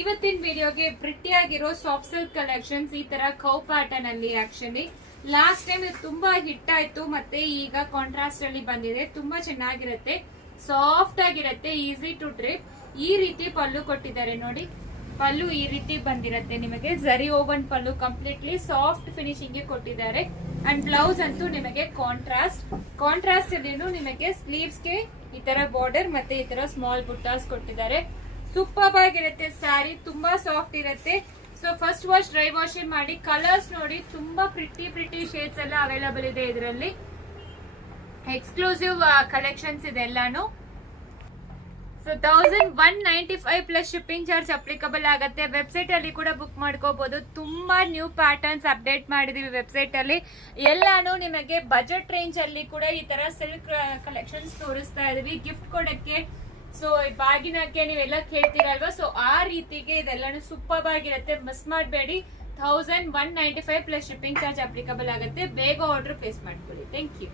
ಇವತ್ತಿನ ವಿಡಿಯೋಗೆ ಪ್ರಿಟಿ ಆಗಿರೋ ಸಾಫ್ಟ್ ಸಿಲ್ಕ್ ಕಲೆಕ್ಷನ್ಸ್ ಈ ತರ ಕೌ ಪ್ಯಾಟರ್ನ್ ಅಲ್ಲಿ ಆಕ್ಚುಲಿ ಲಾಸ್ಟ್ ಟೈಮ್ ಇದು ತುಂಬಾ ಹಿಟ್ ಆಯ್ತು. ಮತ್ತೆ ಈಗ ಕಾಂಟ್ರಾಸ್ಟ್ ಅಲ್ಲಿ ಬಂದಿದೆ. ತುಂಬಾ ಚೆನ್ನಾಗಿರುತ್ತೆ, ಸಾಫ್ಟ್ ಆಗಿರುತ್ತೆ, ಈಸಿ ಟು ಡ್ರಿಪ್. ಈ ರೀತಿ ಪಲ್ಲು ಕೊಟ್ಟಿದ್ದಾರೆ ನೋಡಿ. ಪಲ್ಲು ಈ ರೀತಿ ಬಂದಿರುತ್ತೆ ನಿಮಗೆ. ಜರಿ ಓವನ್ ಪಲ್ಲು, ಕಂಪ್ಲೀಟ್ಲಿ ಸಾಫ್ಟ್ ಫಿನಿಶಿಂಗ್ ಗೆ ಕೊಟ್ಟಿದ್ದಾರೆ. ಅಂಡ್ ಬ್ಲೌಸ್ ಅಂತೂ ನಿಮಗೆ ಕಾಂಟ್ರಾಸ್ಟ್ ಅಲ್ಲಿ ನಿಮಗೆ ಸ್ಲೀವ್ಸ್ ಗೆ ಈ ತರ ಬಾರ್ಡರ್ ಮತ್ತೆ ಈ ತರ ಸ್ಮಾಲ್ ಬುಟ್ಟಾಸ್ ಕೊಟ್ಟಿದ್ದಾರೆ. ಸೂಪರ್ ಆಗಿರುತ್ತೆ ಸ್ಯಾರಿ, ತುಂಬಾ ಸಾಫ್ಟ್ ಇರುತ್ತೆ. So first wash, dry wash ಮಾಡಿ. ಕಲರ್ಸ್ ನೋಡಿ, ತುಂಬಾ ಪ್ರಿಟಿ ಶೇಡ್ಸ್ ಎಲ್ಲ ಅವೈಲಬಲ್ ಇದೆ ಇದರಲ್ಲಿ. ಎಕ್ಸ್ಕ್ಲೂಸಿವ್ ಕಲೆಕ್ಷನ್ಸ್ ಇದೆಲ್ಲಾನು. So 1195 plus shipping charge applicable ಆಗುತ್ತೆ. ವೆಬ್ಸೈಟ್ ಅಲ್ಲಿ ಕೂಡ ಬುಕ್ ಮಾಡ್ಕೋಬಹುದು. ತುಂಬಾ ನ್ಯೂ ಪ್ಯಾಟರ್ನ್ಸ್ ಅಪ್ಡೇಟ್ ಮಾಡಿದೀವಿ ವೆಬ್ಸೈಟ್ ಅಲ್ಲಿ. ಎಲ್ಲಾನು ನಿಮಗೆ ಬಜೆಟ್ ರೇಂಜ್ ಅಲ್ಲಿ ಕೂಡ ಈ ತರ ಸಿಲ್ಕ್ ಕಲೆಕ್ಷನ್ಸ್ ತೋರಿಸ್ತಾ ಇದೀವಿ ಗಿಫ್ಟ್ ಕೊಡಕ್ಕೆ. ಸೊ ಬಾಗಿನಕ್ಕೆ ನೀವೆಲ್ಲ ಕೇಳ್ತೀರಲ್ವಾ, ಸೊ ಆ ರೀತಿಗೆ ಇದೆಲ್ಲಾನು ಸೂಪರ್ ಆಗಿರುತ್ತೆ. ಮಿಸ್ ಮಾಡಬೇಡಿ. 1195 ಪ್ಲಸ್ ಶಿಪ್ಪಿಂಗ್ ಚಾರ್ಜ್ ಅಪ್ಲಿಕಬಲ್ ಆಗುತ್ತೆ. ಬೇಗ ಆರ್ಡರ್ ಪ್ಲೇಸ್ ಮಾಡ್ಕೊಳ್ಳಿ. Thank you.